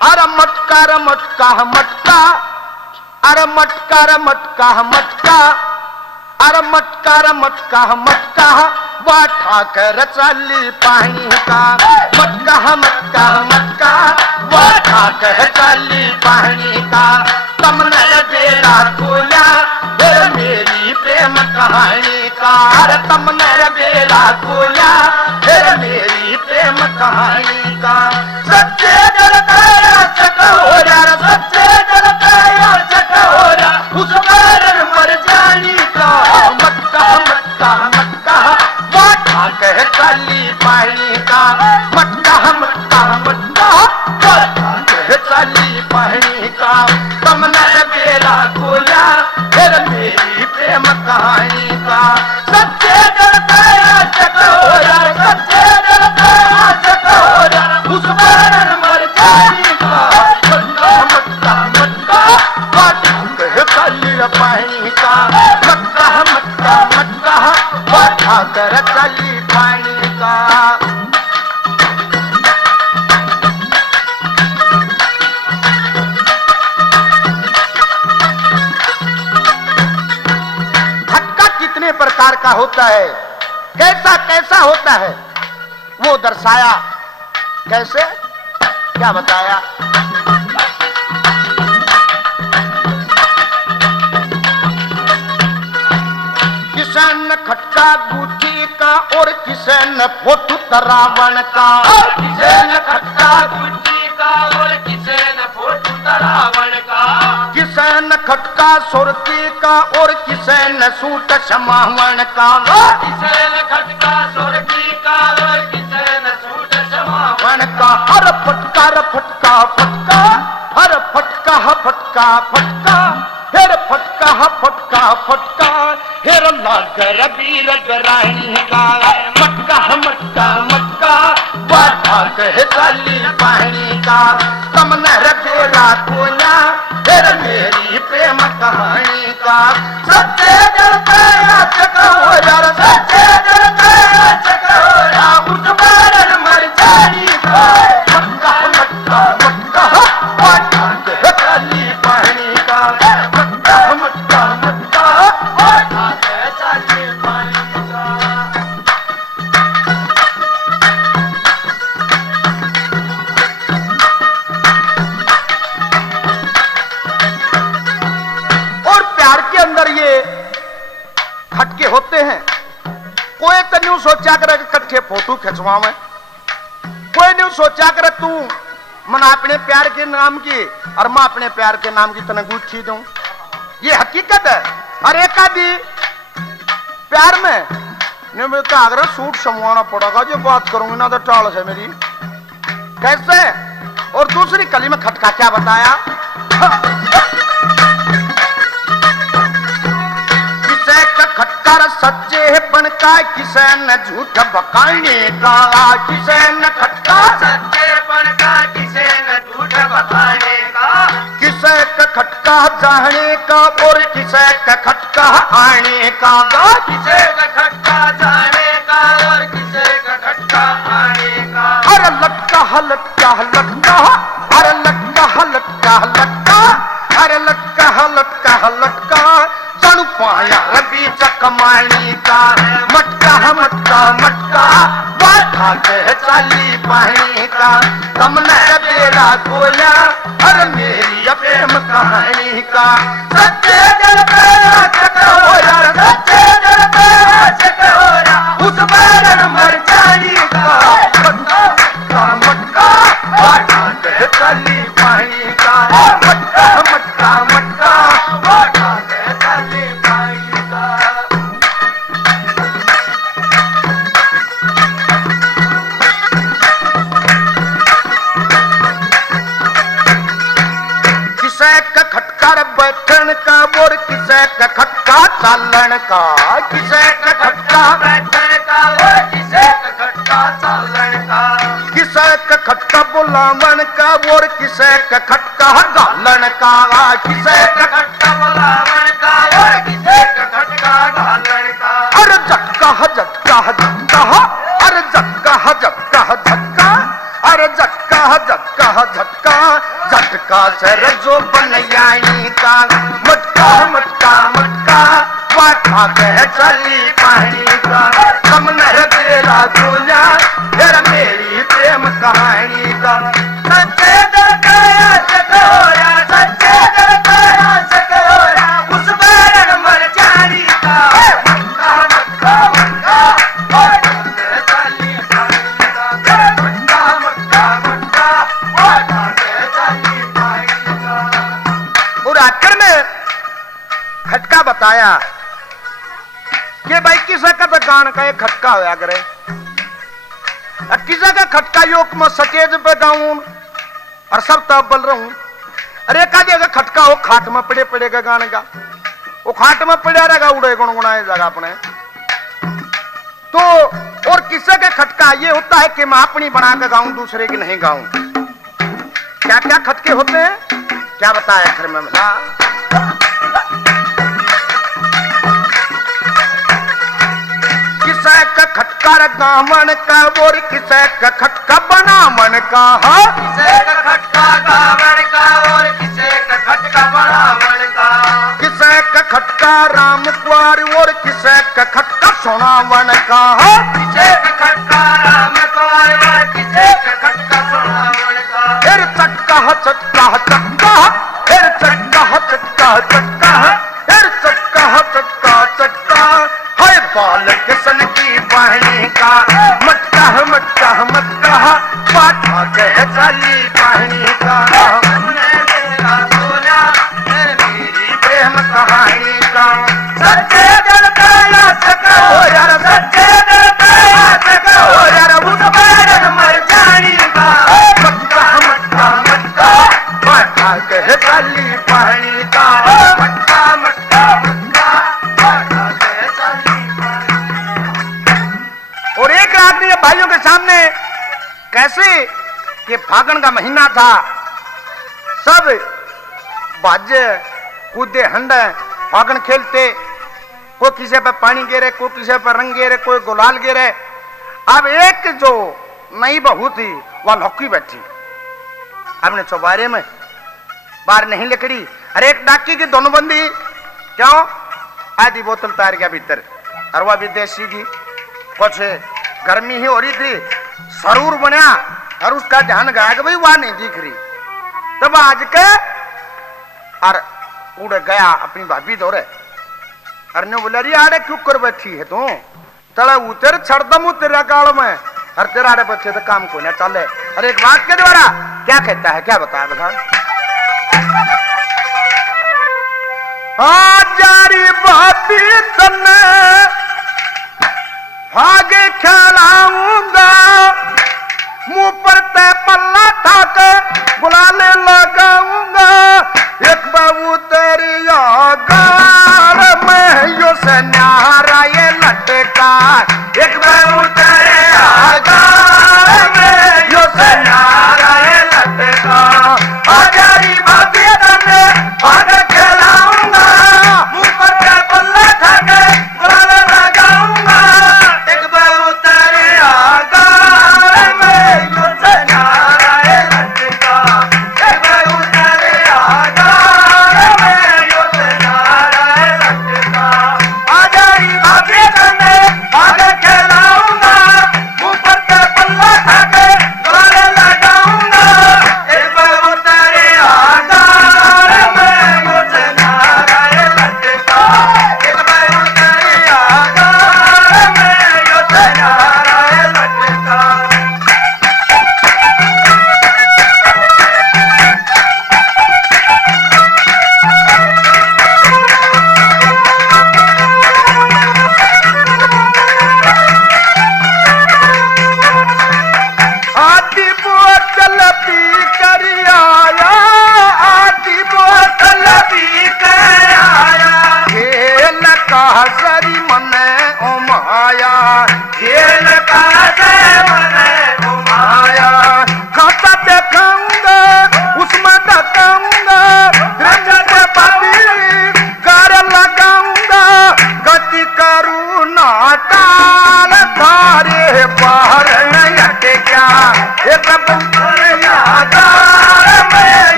अरे मटका रे मटका मटका, अरे मटका रे मटका मटका, अरे मटका रे मटका मटका, वाठा कर चाली पानी का। मटका मटका मटका, वाठा कर चाली पानी का। तमने बेड़ा खोला फिर मेरी प्रेम कहानी का। अरे तमने बेड़ा खोला फिर मेरी प्रेम कहानी का। सच्चे दिल का चकोरा, सच्चे दिल का चकोरा, उस पर मर जानी का। मटका मटका मटका, वाठा कह चाली पानी का। मटका मटका मटका, वाठा कह चाली पानी का। तमने बेड़ा खोला फिर मेरी प्रेम कहानी का। सच्चे दिल का चकोरा, सच्चे दिल का चकोरा, उस पर मर जानी का। मटका मटका मटका, वाठा कह चाली पानी का। मटका मटका मटका, वाठा कर चाली पानी का। खटका कितने प्रकार का होता है, कैसा कैसा होता है, वो दर्शाया। कैसे, क्या बताया? किसे न खटका गुठी का और किसे न फोटू तरावण का। किसे न खटका गुठी का और किसे न फोटू तरावण का। किसे न खटका सुरती का और किसे न सूट समावण का। किसे न खटका सुरती का और किसे न सूट समावण का। हर फटका र फटका फटका, हर फटका फटका फटका, फिर फटका फटका फटका, फिर लागर वीर गराही का। मटका मटका मटका, वाठा कह चाली पानी का। तमने बेड़ा खोला फिर मेरी प्रेम कहानी का। सच्चे दिल का चकोरा, सच्चे दिल का चकोरा, उस पर मर जानी का। मटका मटका मटका, वाठा कह चाली पानी का। मटका मटका मटका, वाठा कह चाली पानी का। और प्यार के अंदर ये खटके होते हैं। कोई तो न्यू सोचा करे कट्ठे फोटो खिंचवावे, कोई न्यू सोचा करे तू मन अपने प्यार के नाम की और मैं अपने प्यार के नाम की तने गुच्छी दूं। ये हकीकत है। और एक आदि प्यार में ने मेरे को आगरा सूट समवाना पड़ेगा, जो बात करूंगी ना तो टाल से मेरी। कैसे? और दूसरी कली में खटका क्या बताया? किसे का खटका सच्चे पन का, किसे न झूठ बकाने का। किसे न खटका सच्चे पन का, किसे न झूठ बताने का। किसे का खटका जाने का और किसे का खटका आने का। किसे का खटका जाने का और किसे का खटका आने का। अरे लटका लटका लटका, अरे लटका लटका लटका, अरे लटका लटका लटका, चढ़ पाया रवि चकमानी का। मटका मटका मटका, वाठा कह चाली पानी का। तमने बेड़ा खोला अरे मेरी प्रेम कहानी का। सच्चे दिल का चकोरा, सच्चे दिल का चकोरा, उस पर मर जानी का। मटका मटका, वाठा कह चाली पानी का। मटका मटका मटका, वाठा कह चाली पानी का। किसे का खटका बैठन का और किसे का खटका चालन का। किसे का खटका बैठने का और किसे का खटका चालन का। किसे का खटका बुलावन का और किसे का खटका गालन का। किसे का खटका बुलावन का और किसे का खटका गालन का। अरे झटका झटका झटका, अरे झटका झटका झटका, अरे झटका झटका झटका, मटका सर जो बनयानी का मटका मटका मटका वाठा कह चली पानी का कमनर तेरा दूल्हा फिर मेरी प्रेम कहानी का सच्चे दिल का सकोरा सच्चे दिल का सकोरा उस बैरन मर जानी का मटका मटका मटका वाठा कह चली पानी का मटका मटका मटका वाठा कह चली पानी का। और आखिर में खटका बताया कि भाई किसा का गान का एक खटका होया करे किसा का खटका योग में सकेज पे गाऊं और सब तब बल रहूं। अरे का अगर खटका हो खाट में पड़े पड़ेगा गाने का वो खाट में पड़ा रहेगा उड़े गुनगुनाए जाएगा अपने तो। और किसे का खटका ये होता है कि मैं अपनी बना के गाऊं दूसरे की नहीं गाऊं। क्या क्या खटके होते हैं क्या बताया आखिर में मिला। किसे का खटका गावन का और किसे का खटका बनावन का किसे का खटका गावन का और किसे का खटका बनावन का किसे का खटका राम कुआर और किसे का खटका सुनावन का किसे का खटका राम कुआर और किसे का खटका सुनावन का। फिर चटका चटका चटका फिर चटका चटका चटका फिर चटका चटका चटका है बाल किसन की बहनी का मटका मटका मटका पाठा कह चली बहनी का मेरा सोना मेरी प्रेम कहानी का। सच्चे दिल का सको यार सच्चे दिल का सको यार उस बैरन मर जानी का मटका मटका मटका पाठा कह चली बहनी का मटका मटका मटका पाठा कह चली और एक रात ने भाइयों के सामने कैसे कि फागण का महीना था सब बाजे कूदे हंडे फागण खेलते कोई किसी पे पानी गिरे कोई किसी पे रंग गिरे कोई गुलाल गिरे। अब एक जो नई बहू थी वह लौकी बैठी अपने चौबारे में बाहर नहीं लकड़ी। अरे एक डाकी की दोनों बंदी क्यों आधी बोतल तार गया भीतर और वह विदेशी की कुछ गर्मी ही हो रही थी सरूर बना और उसका ध्यान गया कि भाई वहां नहीं दिख रही तब आज के और उड़ गया अपनी भाभी दौरे अरे बोला रही आड़े क्यों कर बैठी है तू तड़ा उतर छड़ दम तेरा काल में और तेरा आड़े बच्चे तो काम को ना चले। अरे एक बात के द्वारा क्या कहता है क्या बताया बता जारी भाभी तन्ने आगे खेलाऊंगा मुंह पर ते पल्ला ठाक बुलाने लगाऊंगा एक बाबू तेरी गार में यो से न्यारा ये लटका एक बाबू तेरे गार में यो से न्यारा ये लटका आजारी भाभी तन्ने आगे खेलाऊंगा मुंह पर ते पल्ला ठाक बुलाने लगाऊंगा एक बाबू तेरे आगार में यो से न्यारा ये लटका एक बाबू तेरे आगार में यो से न्यारा ये लटका आजारी भाभी तन्ने आगे खेलाऊंगा मुंह पर ते पल्ला ठाके गले लगाऊंगा एक बाबू तेरे आगार में यो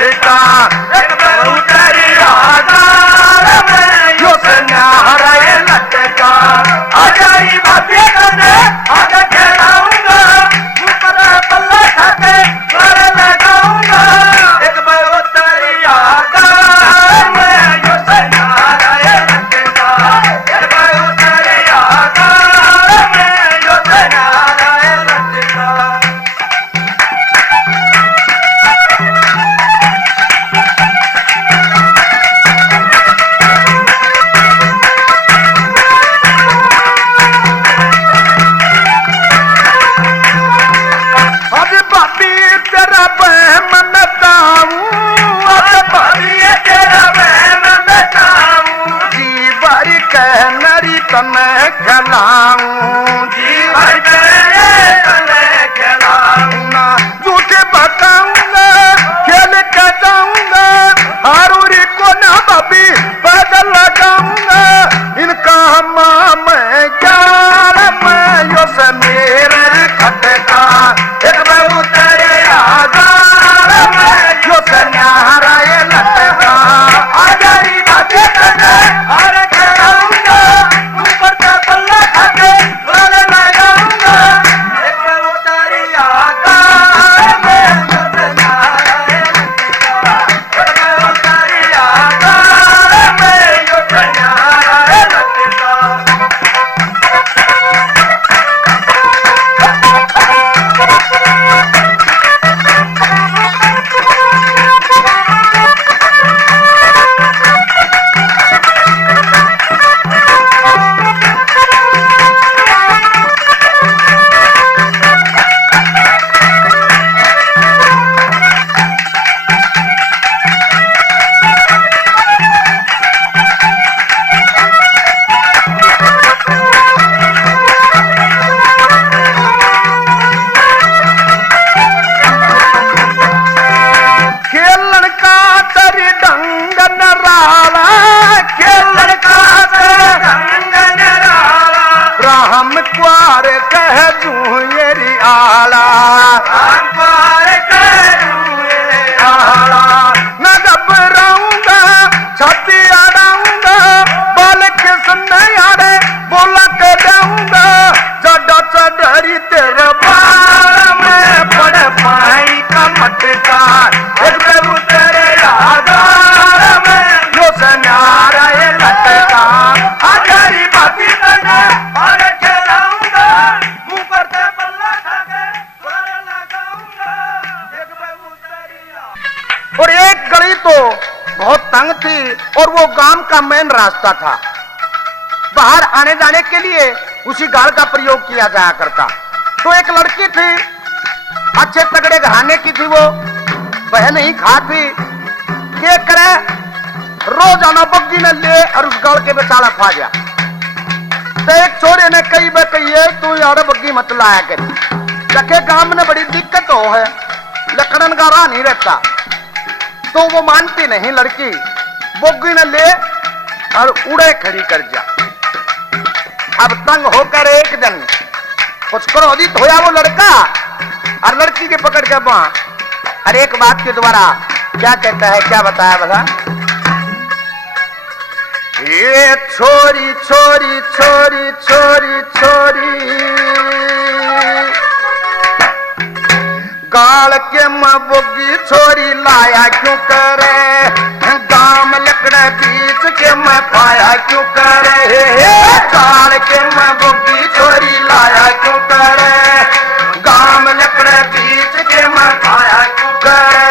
लटका एक उतरी आधार में यो सन्यारा ये लटका आजाई बातें करने आगे खेलाऊंगा ऊपर पल्ला खाके घर लगाऊंगा एक उतरी आधार में यो सन्यारा ये लटका एक उतरी आधार में यो सन्यारा ये लटका अरे भाभी तेरा बहम बताऊं अरे भाभी तेरा बहम बताऊं जी भर कह नरी तमें खिलाऊं जी भर कह तमें खिलाऊं ना झूठे बताऊंगा खेल के जाऊंगा हारूरी को ना भाभी पैदल लगाऊंगा इनका मैं ज्ञान में यो से मेरे खटका एक उतरे आधार में यो सन्यारा ये लटका आजारी बातें करने अरे खेलाऊंगा ऊपर का पल्ला खाके घर लगाऊंगा एक उतरी आधार में यो सन्यारा ये लटका एक उतरी आधार में यो सन्यारा ये लटका खेलन का तरी ढंग नराला खेलन का तरी ढंग नराला राम क्वार कह दूं येरी आला राम क्वार कह दूं येरी आला न घबराऊंगा छाती अड़ाऊंगा बालक सुनने यारे बोला के जाऊंगा जड़ा चढ़ी तेरे बाल में पड़ पाई का मटका एक उतरे आधार में यो सन्यारा ये लटका आजारी बातें करने और खेलाऊंगा ऊपर से पल्ला खाके घर लगाऊंगा एक उतरी और एक गली तो बहुत तंग थी और वो गांव का मेन रास्ता था बाहर आने जाने के लिए उसी गाड़ का प्रयोग किया जाया करता तो एक लड़की थी अच्छे तगड़े घराने की थी वो बहन ही खाती क्या करे रोज आना बग्गी ने ले और उस गड़ के बेचारा फा गया तो एक छोरे ने कई बार कही तू यार बग्गी मत लाया करी जखे गांव में बड़ी दिक्कत हो है लकड़न का राह नहीं रहता तो वो मानती नहीं लड़की बग्गी ने ले और उड़े खड़ी कर जा अब तंग होकर एक दिन कुछ क्रोधित होया वो लड़का और लड़की के पकड़ के बांध और एक बात के द्वारा क्या कहता है क्या बताया बता ये छोरी छोरी छोरी छोरी छोरी गाल के मबुगी छोरी लाया क्यों करे गाम लकड़े बीच के मैं पाया क्यों करे गाल के मबुगी छोरी लाया क्यों करे गाम लकड़े बीच के मैं पाया क्यों करे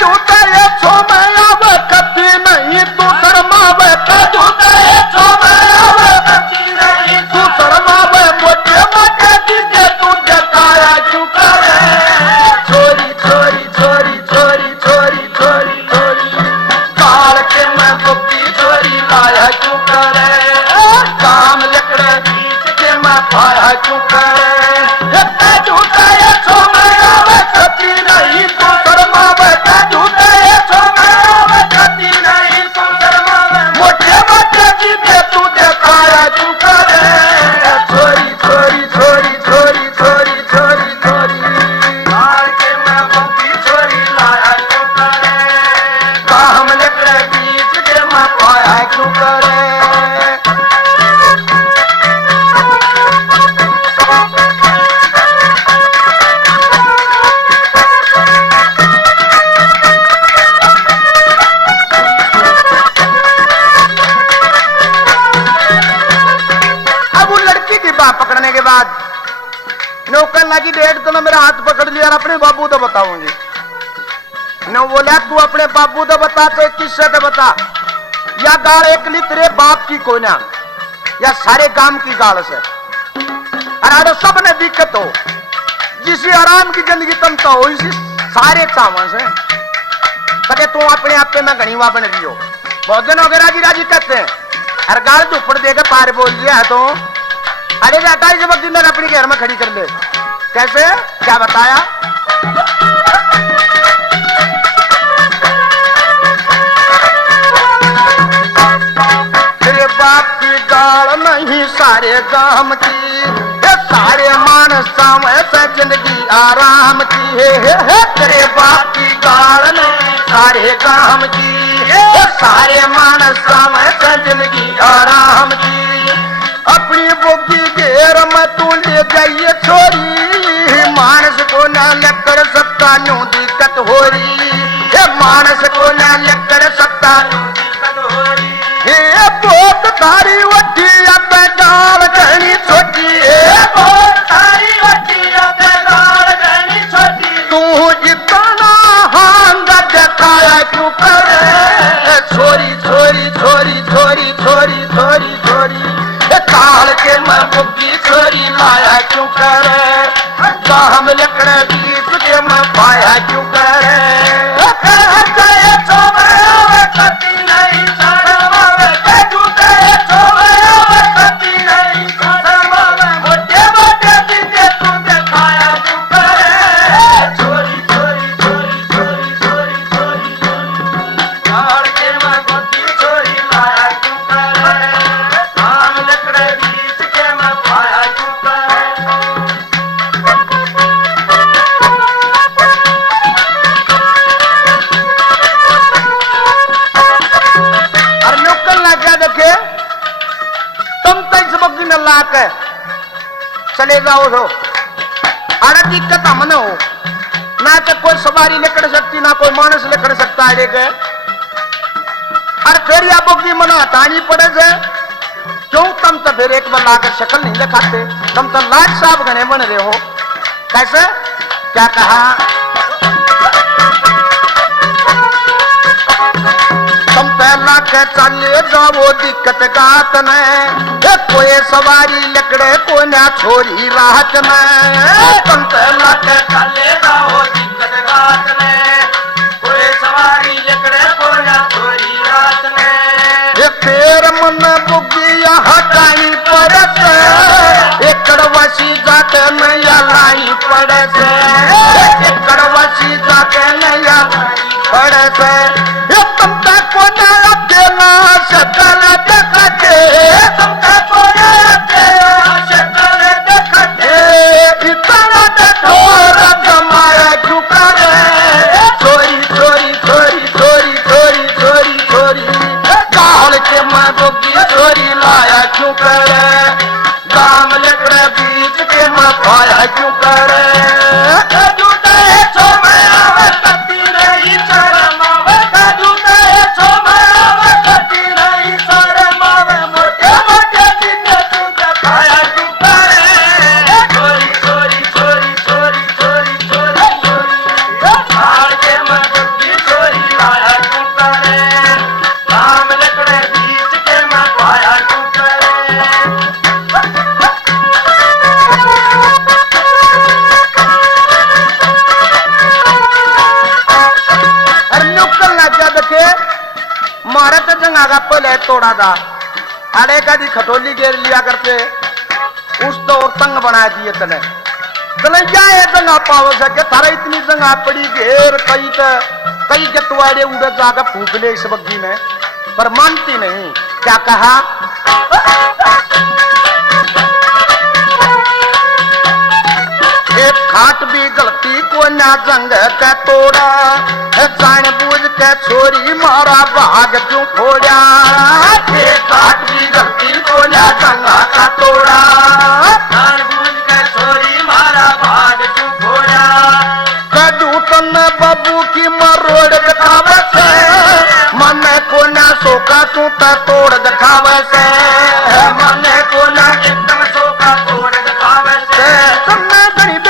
जूता ये छो मैं आवे कभी नहीं तू शर्मावे जूता ये छो मैं आवे कभी नहीं तू शर्मावे मोटे मोटे दीजे तू जताया क्यों करे छोरी छोरी छोरी छोरी छोरी छोरी छोरी काल के मैं बुक्की छोरी लाया क्यों करे काम लकड़े लगी डेढ़ तो मेरा हाथ पकड़ लिया और अपने बाबू तो बताऊंगी न। बोला तू अपने बाबू तो बता, तो एक किस्सा तो बता, या गाल एक ली तेरे बाप की कोना या सारे गांव की गाल से। अरे सब ने दिक्कत हो, जिसी आराम की जिंदगी तुम तो हो, इसी सारे चावा से सके तू अपने आप पे मैं घनीवा बन रही हो। बहुत दिन हो गए राजी राजी कहते हैं, अरे गाल झुपड़ देकर पार बोल दिया है तो अरे बेटा इस वक्त दिन अपनी घर में खड़ी कर ले। कैसे क्या बताया? तेरे बाप की गाल नहीं सारे गांव की, ये सारे मानस से जिंदगी आराम की है। तेरे बाप की गाल नहीं सारे गांव की, ये सारे मानस से जिंदगी आराम की। अपनी बोगी घेर में तू ले जाइए छोरी, मानस को न लकड़ सकता न्यू दिक्कत हो रही, ये मानस को न लकड़ सकता न्यू दिक्कत हो रही। ये बहुत थारी वड्डी अब गाल कहनी छोटी, बहुत थारी वड्डी अब गाल कहनी छोटी। तू इतना हांग दिखाया क्यों करे, छोरी छोरी छोरी छोरी छोरी छोरी छोरी काल के मैं बुग्गी छोरी लाया क्यों करे, हम लकड़े बीच के मैं पाया क्यों करे। चले जाओ तो अरे दिक्कत हम न हो, ना तो कोई सवारी लेकर सकती ना कोई मानस लेकर सकता है लेके। अरे फिर या बोगी मना हटानी पड़े से क्यों? तुम तो फिर एक बार लाकर शक्ल नहीं दिखाते, तुम तो लाट साहब घने बन रहे हो। कैसे क्या कहा? तुम पहला के चले जाओ दिक्कत गात में, कोई सवारी लकड़े को ना छोरी राहत में। तुम पहला के चले जाओ दिक्कत गात में, कोई सवारी लकड़े को ना छोरी राहत में। ये फेर मन बुगिया हटाई पड़त, एकड़ वसी जाके नैया लाई पड़त, एकड़ वसी जाके नैया लाई पड़त। तुम तक को ना अकेला सकल देखते, तुम तक को ना अकेला सकल देखते, इतना कठोर जमाया क्यों करे, चोरी चोरी चोरी चोरी चोरी चोरी चोरी गाल के मैं बोगी चोरी लाया क्यों करे, गाम लकड़े बीच के मैं पाया क्यों करे। मारे तो जंगा पहले तोड़ा था, अड़े का दी खटोली घेर लिया करते, उस तो और तंग बना दिए तने तने क्या है जंगा पाव सके थारा इतनी जंगा पड़ी घेर कई जतवाड़े उड़े जाकर फूक ले इस बग्गी में, पर मानती नहीं। क्या कहा? एक खाट भी गलती को ना जंग का तोड़ा, जान बूझ के छोरी मारा भाग क्यों खोड़ा। एक खाट भी गलती को ना जंग का तोड़ा, जान बूझ के छोरी मारा भाग क्यों खोड़ा। कदू तन बाबू की मरोड़ दिखावे से, मन को ना सोका तू तोड़ दिखावे से, मन को ना एकदम सोका तोड़ दिखावे से। तुमने गरीब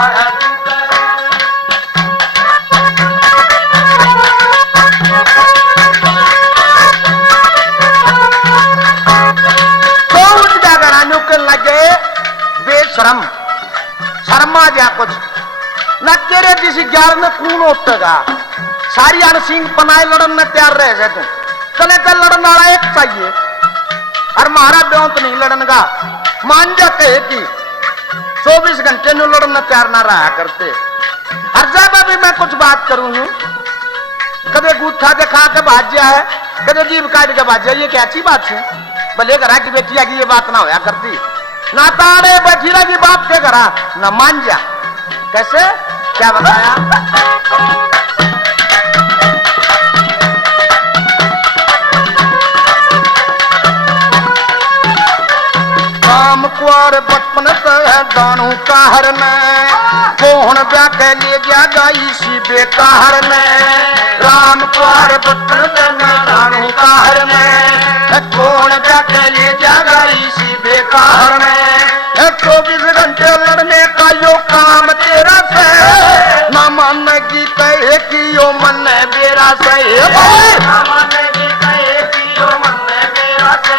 लाया क्यों करे। तो उठ जाकर आने के लगे बेशरम शर्मा जा कुछ न तेरे किसी ग्यारह में खून उठेगा सारी अनसिंह पनाए लड़न में तैयार रह जाए तुम कने का लड़न वाला एक चाहिए और महाराज बेहत नहीं लड़न का मान जा कहे कि 24 घंटे में लड़न में तैयार ना रहा करते और जब अभी मैं कुछ बात करूं कदे गूठा के खा के भाज्या है कदे जीव काट के भाज्या ये क्या अच्छी बात है भले घरा की बेटिया की ये बात ना होया करती ना तारे बठीरा की बात के करा ना मान जा कैसे क्या बताया काम कुआर बचपन से दानू का हर में कौन ब्या के ले जाएगा इसी बेकार में राम कुआर बचपन से दानू का हर में कौन ब्या के ले जाएगा इसी बेकार में 24 घंटे लड़ने का यो काम तेरा से न मानेगी कहे कि यो मन मेरा से ना मानेगी कहे कि यो मन मेरा से।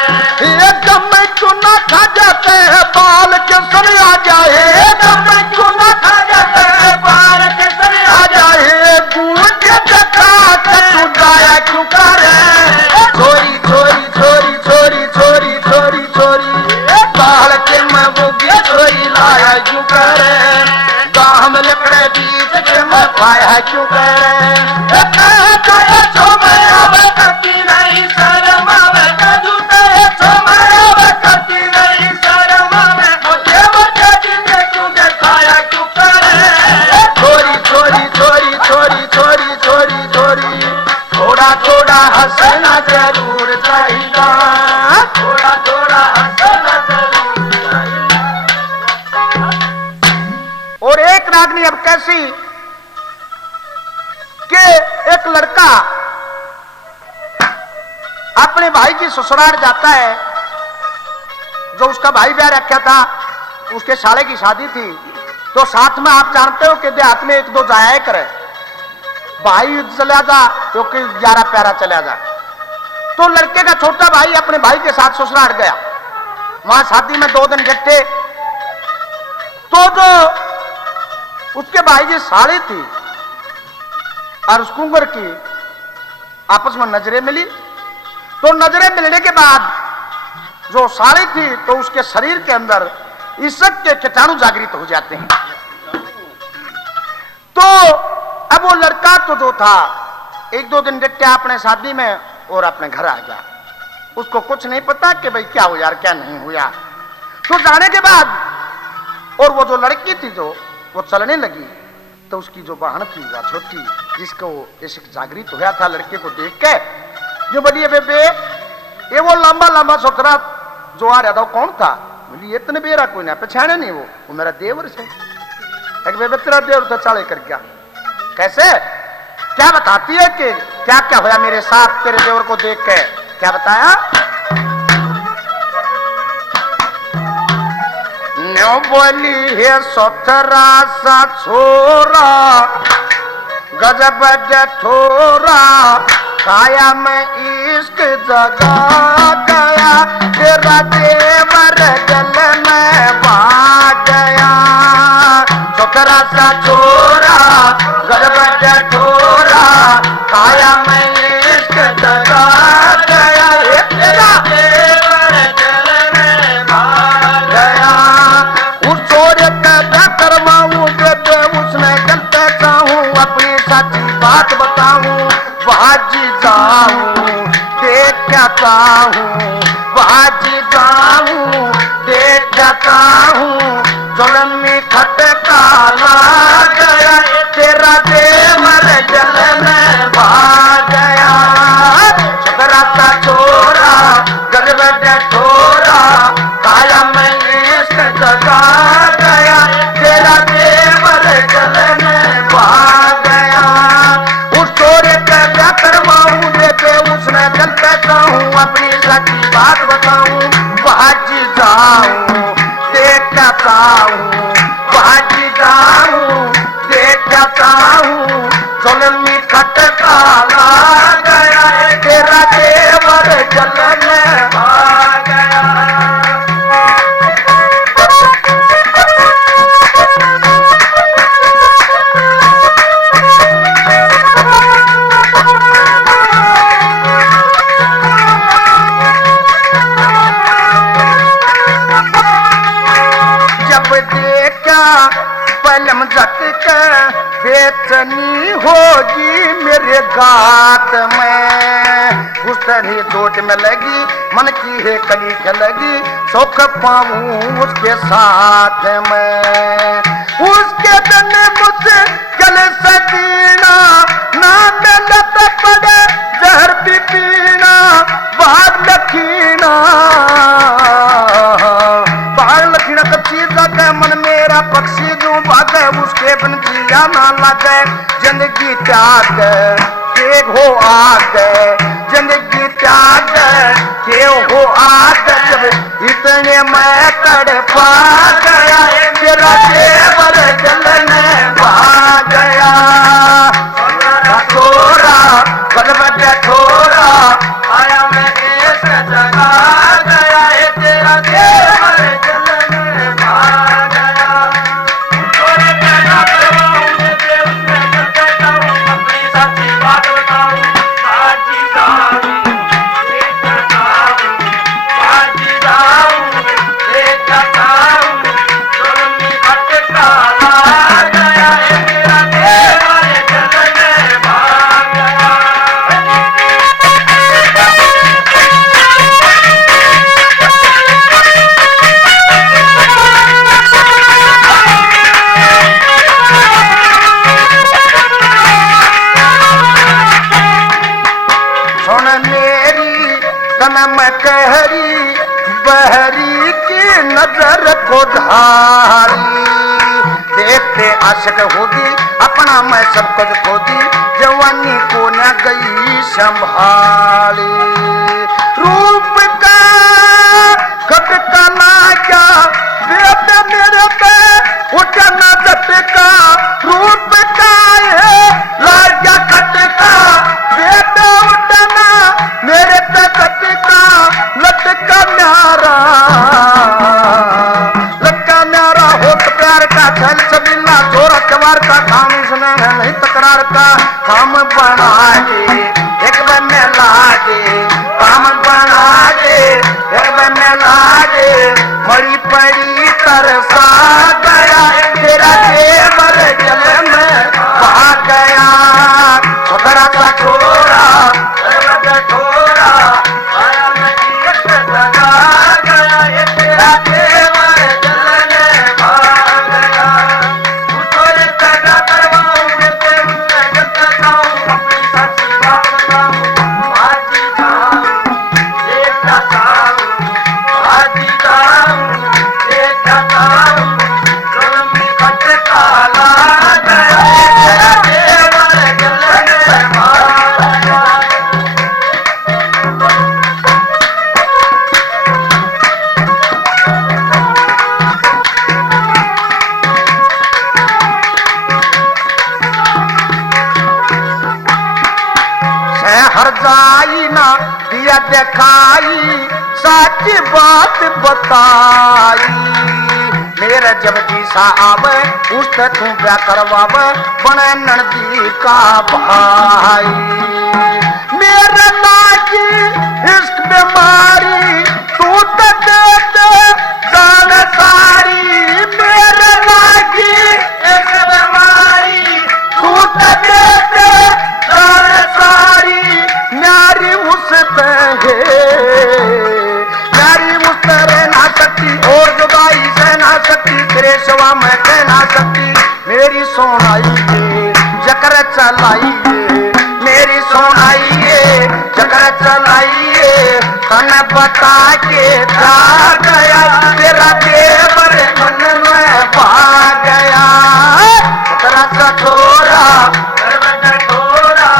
एकदम में चुना खा जाते हैं बाल के सर आ जाए एकदम में चुना खा जाते हैं बाल के सर आ जाए गूंज के जगा के तू गाया क्यों करे छोरी छोरी छोरी छोरी छोरी छोरी छोरी बाल के मैं वो छोरी लाया क्यों करे गाँव में लकड़े बीच के मैं पाया क्यों करे करती नहीं शर्म आवे कदू करे छमावे करती नहीं शर्म आवे मुझे मुझे जिसे क्यों दिखाया क्यों करे। छोरी छोरी छोरी छोरी छोरी छोरी छोरी थोड़ा थोड़ा हंसना जरूर चाहिए थोड़ा थोड़ा हंसना जरूर चाहिए। और एक रागनी अब कैसी कि एक लड़का अपने भाई की ससुराल जाता है जो उसका भाई ब्याह रखा था उसके साले की शादी थी तो साथ में आप जानते हो कि देहात में एक दो जाया करे भाई चला जा क्योंकि 11 प्यारा चला जा तो लड़के का छोटा भाई अपने भाई के साथ ससुराल गया वहां शादी में 2 दिन गट्टे तो जो उसके भाई की साली थी और उस कुंवर की आपस में नजरें मिली तो नजरें मिलने के बाद जो साली थी तो उसके शरीर के अंदर ईसक के कीटाणु जागृत हो जाते हैं तो अब वो लड़का तो जो था 1-2 दिन डटा अपने शादी में और अपने घर आ गया उसको कुछ नहीं पता कि भाई क्या हुआ क्या नहीं हुआ तो जाने के बाद और वो जो लड़की थी जो वो चलने लगी तो उसकी जो बहन थी वह छोटी जिसको इश्क जागृत हुआ था लड़के को देख के जो बड़ी बेबे ये वो लंबा लंबा छोकरा जो आ रहा था वो कौन था बोली इतने बेरा कोई ना पहचाने नहीं वो मेरा देवर से एक बेबे तेरा देवर तो चाले कर गया कैसे क्या बताती है कि क्या क्या हुआ मेरे साथ तेरे देवर को देख के क्या बताया न्यों बोली है सोथरा सा छोरा गजब जठोरा काया में इश्क जगा गया तेरा देवर जल में भाग गया छोकरा सा छोरा गजब जठोरा काया में इश्क जगा गया तेरा देवर जल में भाग गया उस छोरे का करवाऊं बेबे उसने गलते चाहूं अपनी सच्ची बात बताऊं बाजी जाऊं देख जाता हूँ बाजी जाऊं देख जाता हूँ जुल्म में खटका ला गया तेरा देवर जल में भाग गया झटके बेचनी होगी मेरे गात में। उस तरह चोट में लगी मन की है कली लगी सुख पाऊं उसके साथ में। उसके दिन मुझसे गले से जीना ना मिलत पड़े जहर भी पीना बाग लखीना कच्ची जगह मन मेरा पक्षी जू भागे उसके बिन जिया ना लगे। जिंदगी त्याग के हो आगे जिंदगी त्याग के हो आगे जब इतने मैं तड़पा गया तेरा जेवर जलने भाग गया। थोड़ा कदम पे थोड़ा आया मैं देश जगा गया तेरा जेवर जलने भाग गया। अपनी सच्ची बात बताऊं बाजी जाऊं बाजी जाऊं एक जाऊं जुल्मी भटका ला गया तेरा देवर जलने भाग गया। सुन मेरी कनम कहरी बहरी की नजर को धारी देखते आशिक होगी अपना मैं सब कुछ खो दी जवानी को न गई संभाली। रूप का खटका ना क्या बेटे मेरे पे उठना झटका रूप का है लाया खटका बेटे उठना मेरे पे झटका लटका न्यारा होत प्यार का छल छबीला चोर अखबार का काम इसने नहीं तकरार का काम बना दे एक बार में लागे काम बना दे एक बार में लागे मरी पड़ी तरसा गया तेरा जेवर जल में भाग गया। छोटा सा छोरा छोरा आया मैं एक जगा गया तेरा जेवर जलने भाग गया। उसको पैदा करवाऊं उससे जगत जाऊं अपनी सच्ची बात बताऊं बाजी जाऊं एक जाऊं बाजी जाऊं एक जाऊं जुल्मी भटका ला गया तेरा जेवर जलने भाग गया। हर जाई ना दिया दिखाई सच्ची बात बताई मेरे जब जीसा आवे उससे तू ब्याह करवावे बने ननदी का भाई। मेरे लागी इश्क बीमारी तू तो देते जान सारी मेरे लागी इश्क बीमारी तू तो देते जान सारी न्यारी उस है न्यारी उस तरह ना सकती और जुदाई से ना सकती तेरे सिवा मैं कह ना सकती मेरी सोनाई ये जकर चलाई ये मेरी सोनाई ये जकर चलाई ये तन बता के जा गया तेरा देवर मन में पा गया। तेरा कठोरा कठोरा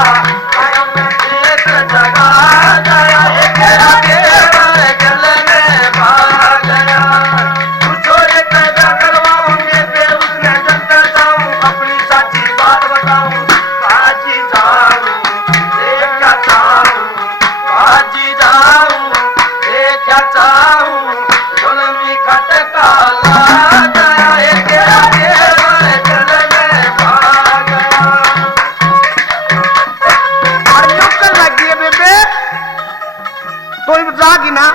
एक जगा गया तेरा देवर जलने भाग गया। छोरे पैदा करवाऊंगे फिर उसने जंतर जाऊं अपनी सच्ची बात बताऊं बाजी जाऊं एक जाऊं बाजी जाऊं एक जाऊं जुल्मी खटका ला गया तेरा देवर जलने भाग गया। और यूं कर लगी है बेबे तो जागी ना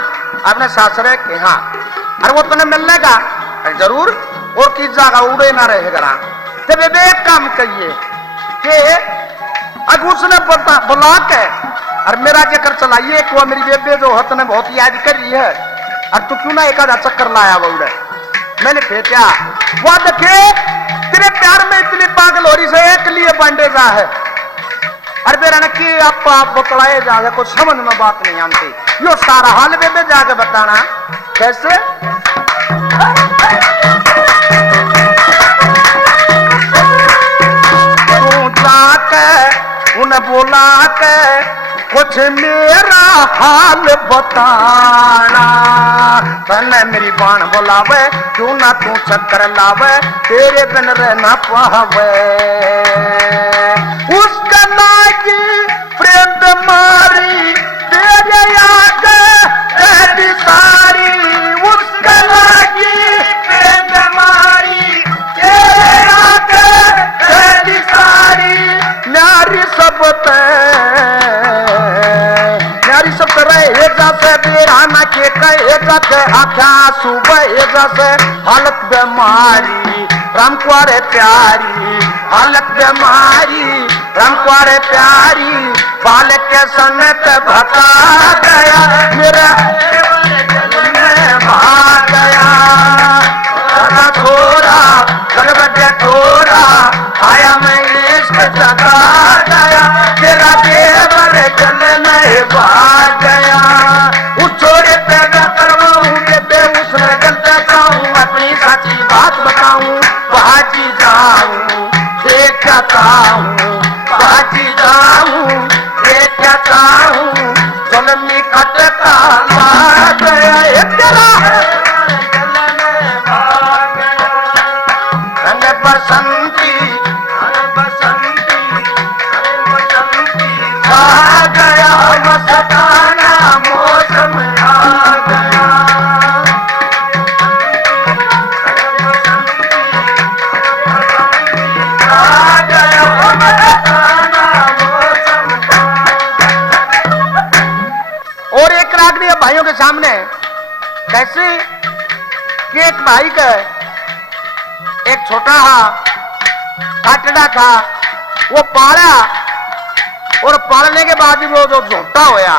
अपने सासरे के हाँ अरे वो तुम्हें मिलने का जरूर और किस जागा उड़े ना रहेगा ते बेबे एक काम करिए कि अग उसने बुला के और मेरा जिक्र चलाइए कि वो मेरी बेबे जो हत ने बहुत याद कर रही है और तू क्यों ना एक आधा चक्कर लाया बउड़े। मैंने फेंका वो देखे तेरे प्यार में इतनी पागल हो रही से एक लिए बांधे जा है और मेरा न कि आप बतलाए जाए कुछ समझ में बात नहीं आती। यो सारा हाल बेबे जाके बताना कैसे। तू जाके उन्हें बोला के कुछ मेरा हाल बताना तने मेरी बाण बुलावे क्यों ना तू चक्कर लावे तेरे बिन रहना पावे। उसका लागी प्रेम मारी तेरे आगे तेरी सारी उसका लागी प्रेम मारी तेरे आगे तेरी सारी न्यारी सब रहे जैसे बीराना के कहे जैसे आख्या सुबह जैसे हालत बीमारी राम कुआरे प्यारी हालत बीमारी राम कुआरे प्यारी बाल के सनत भगा गया मेरा भाग गया थोड़ा गड़बड़ थोड़ा आया मैं इश्क जगा गया तेरा देवर चल नहीं भाग गया उस छोरे पे करवाऊं बेबे उसने गलत कहूं अपनी सच्ची बात बताऊं बाजी जाऊं देखता हूं बाजी जाऊं देखता हूं जुल्मी खटका ला गया तेरा बसंती आ गया मस्ताना मौसम आ गया आ गया मस्ताना मौसम। और एक रागनी भाइयों के सामने कैसे कि एक भाई का एक छोटा काटड़ा था वो पाला और पालने के बाद भी वो जो झोंटा होया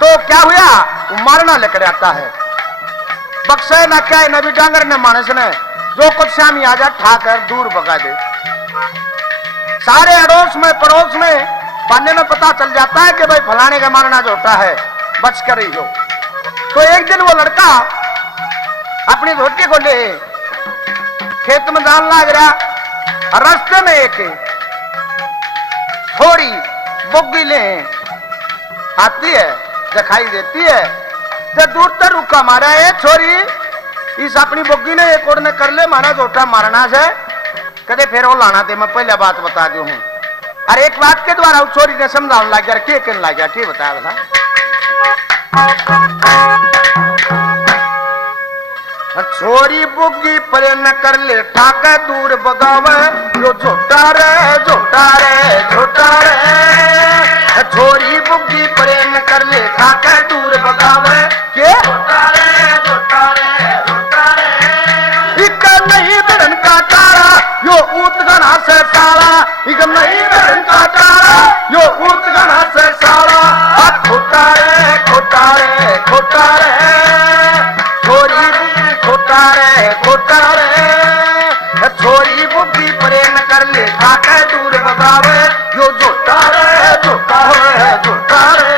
तो क्या हुआ वो मारना लेकर आता है बक्से न क्या न भी डांगर ने मानस ने जो कुछ शामी आ जा ठाकर दूर भगा दे। सारे अड़ोस में पड़ोस में बनने में पता चल जाता है कि भाई फलाने का मारना झोटा है बच कर ही हो। तो एक दिन वो लड़का अपनी धोती को ले खेत में जान लग रहा रास्ते में एक थोड़ी बुग्गी ले आती है दिखाई देती है तो दूर तक रुका मारा है छोरी इस अपनी बुग्गी ने एक और ने कर ले मारा झोटा मारना से कदे फिर वो लाना थे मैं पहले बात बता दू हूं। अरे एक बात के द्वारा उस छोरी ने समझाने लग गया के कहने लग गया ठीक बताया था छोरी बुग्गी परे न कर ले ठाके दूर बगावे जो झोटा रे झोटा रे झोटा रे छोरी बुग्गी परे न कर ले ठाके दूर बगावे के झोटा रे झोटा रे झोटा रे इक नहीं धरन का तारा यो ऊत गना से सारा इक नहीं धरन का तारा यो ऊत गना से सारा खोटा रे खोटा रे खोटा रे खोटा रे छोरी बुद्धि प्रेम कर ले ठाके दूर बगावे यो झोटा रे झोटा रे झोटा रे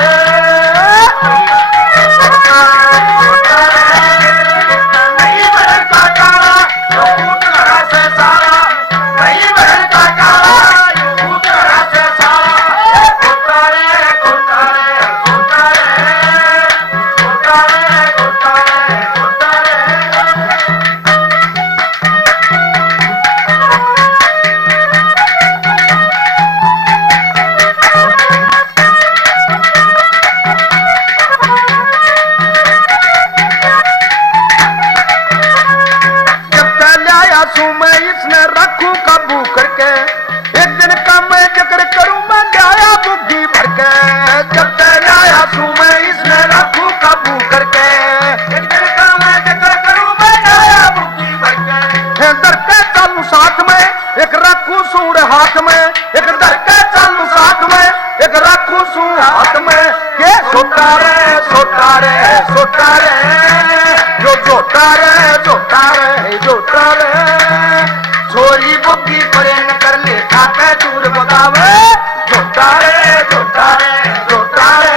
नहीं बहन का काला यो ऊट गना से सारा नहीं बहन का काला यो ऊट गना से सारा खोटा रे खोटा रे खोटा रे खोटा रे खोटा रे खोटा रे। इसने रखू काबू करके एक दिन का मैं जिक्र करूं मैं लाया बुद्धि भर के जब तक लाया सू मैं इसने रखू काबू करके एक दिन का मैं जिक्र करूं मैं लाया बुद्धि भर के दर के चल चालू साथ में, एक रखू सूर हाथ में, एक डर के चालू साथ में, एक रखू सूर हाथ में। के सोटा रे सोटा रे सोटा रे, जो जोटा रे जोटा रे जोटा रे, छोरी बुद्धि प्रेम कर ले खाते दूर बगावे। जोटा रे जोटा रे जोटा रे,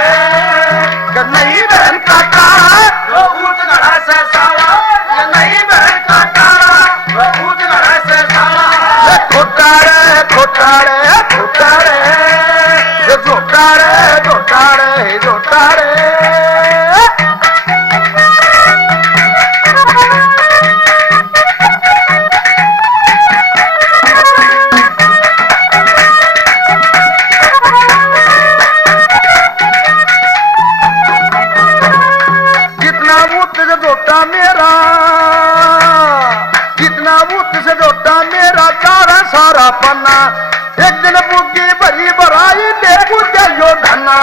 नहीं बहन का तारा जो ऊंच गढ़ा से साला, नहीं बहन का तारा जो ऊंच गढ़ा से साला। खोटा रे खोटा रे खोटा रे, जोटा रे जोटा रे जोटा रे। सारा पन्ना एक दिन बुग्गी भरी भराई ले पूजा यो धना,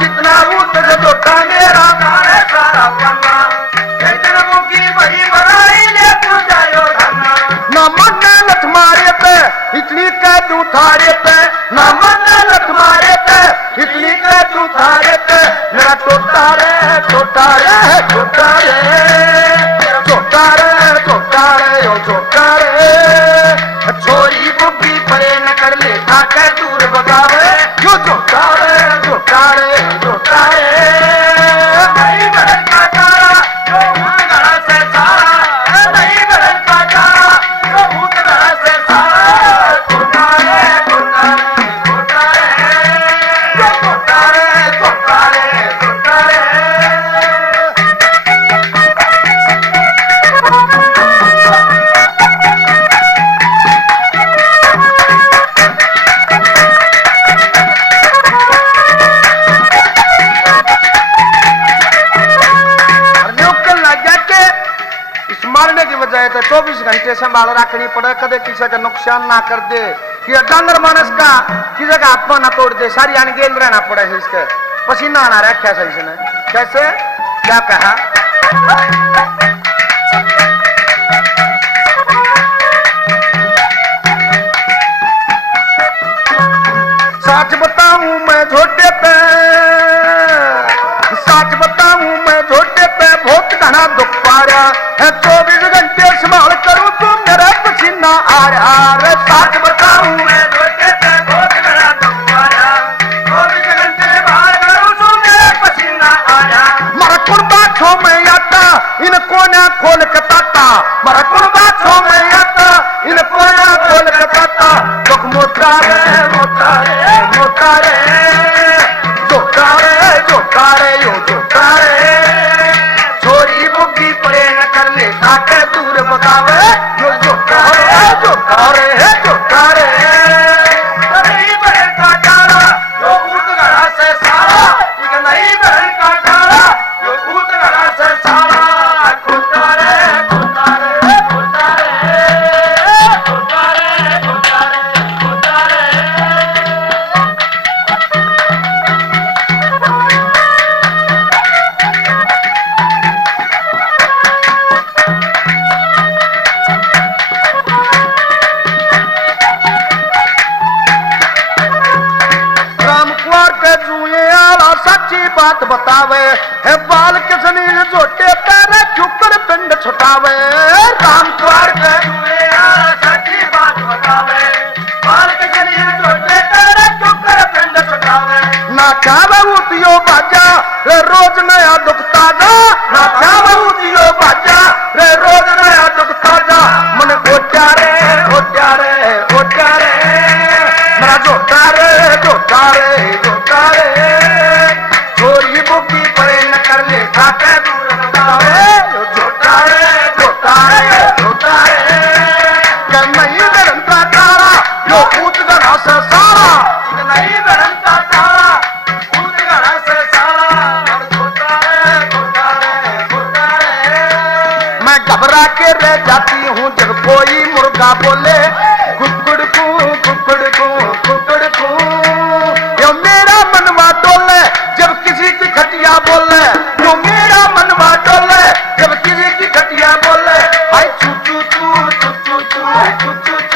जितना उठ जोटा मेरा सारा पन्ना, एक दिन बुग्गी भरी भराई ले पूजा यो धना। न मन लठ मारे पे इतनी कह तू थारे पे, न मन लठ मारे पे इतनी कह तू थारे पे। मेरा टोटा रे टोटा रे टोटा रे टोटा रे टोटा रे ओ टोटा रे, छोरी बुद्धि परे न कर ले खाकर दूर बगावे। जो जोटा रे जोटा रे जोटा रे, नहीं बहन का तारा जो ऊंच गढ़ा से सारा, नहीं बहन का तारा जो ऊंच गढ़ा से सारा। जोटा रे जोटा रे जोटा रे, जो जोटा रे जोटा रे जोटा रे। मारने की बजाय तो 24 घंटे संभाल रखनी पड़े, कदे किसी का नुकसान ना कर दे, कि डांगर मानस का किसी का आत्मा ना तोड़ दे, सारी अनगेल रहना पड़े है इसके, पसीना आना रखा सही से ने। कैसे क्या कहा? सच बताऊं मैं झोटे पे, सच बताऊं मैं झोटे पे बहुत घना दुख पा रहा है। 24 घंटे संभाल करूं तो मेरा पसीना आ रहा है। सच बताऊं मैं झोटे पे बहुत घना दुख पा रहा, 24 घंटे संभाल करूं तो मेरा पसीना आ रहा। मरा कुर्बा छो में आता इनको ना खोल कताता, मरा कुर्बा छो में आता इनको ना खोल कताता। दुख मोटा रे मोटा रे मोटा रे, जोटा रे जोटा रे यो जोटा रे, छोरी बुद्धि परे न कर ले खाके दूर बगावे। जो जोटा रे जोटा रे जोटा रे, नहीं बहन का तारा जो ऊंच गढ़ा से सारा, नहीं बहन का तारा जो ऊंच गढ़ा से सारा। खोटा रे खोटा रे खोटा रे खोटा रे खोटा रे खोटा रे। सच्ची बात बतावे है, बाल के सनील जोटे पैरे चुकर पिंड छुटावे। राम कुआर के सच्ची बात बतावे, बाल के सनील जोटे पैरे चुकर पिंड छुटावे। ना चावे उतियो बाजा रे रोज नया दुख ताजा, ना चावे उतियो बाजा रे रोज नया दुख ताजा। मन ओटा रे ओटा रे ओटा रे, मेरा जोटा रे जोटा रे जोटा रे, छोरी बुद्धि परे न कर ले खाके दूर बगावे। जोटा रे जोटा रे जोटा रे, नहीं बहन का तारा जो ऊंच गढ़ा से सारा, नहीं बहन का तारा ऊंच गढ़ा से सारा। जोटा रे जोटा रे जोटा रे, मैं घबरा के रह जाती हूँ जब कोई मुर्गा बोले कुकड़ को कुकड़ को कुकड़ को। यो मेरा मनवा डोले जब किसी की खटिया बोले, यो मेरा मनवा डोले जब किसी की खटिया बोले हाय चू चू चू चू चू चू चू चू